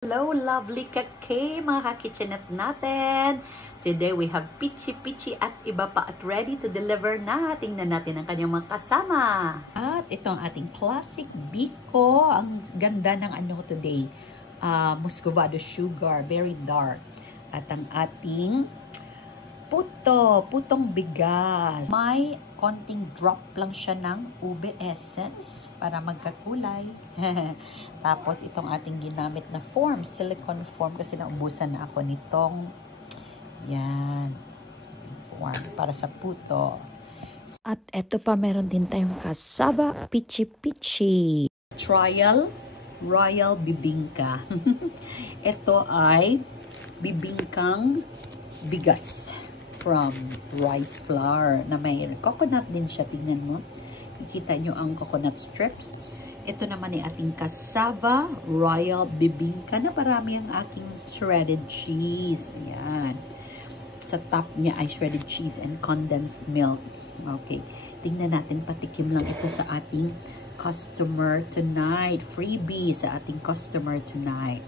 Hello, lovely kake, mga kakitchenette natin. Today, we have pichi-pichi at iba pa at ready to deliver na. Tingnan natin ang kanyang mga kasama. At ito ang ating classic biko. Ang ganda ng ano today. Muscovado sugar, very dark. At ang ating putong bigas. May konting drop lang siya ng ube essence para magkakulay. Tapos itong ating ginamit na form, silicone form, kasi naubusan na ako nitong yan, form para sa puto. At eto pa, meron din tayong cassava pichi-pichi. Trial Royal Bibingka. Ito ay bibingkang bigas from rice flour na may coconut din siya. Tingnan mo. Ikita nyo ang coconut strips. Ito naman ay ating cassava royal bibingka na parami ang aking shredded cheese. Yan. Sa top niya ay shredded cheese and condensed milk. Okay. Tingnan natin. Patikim lang ito sa ating customer tonight. Freebie sa ating customer tonight.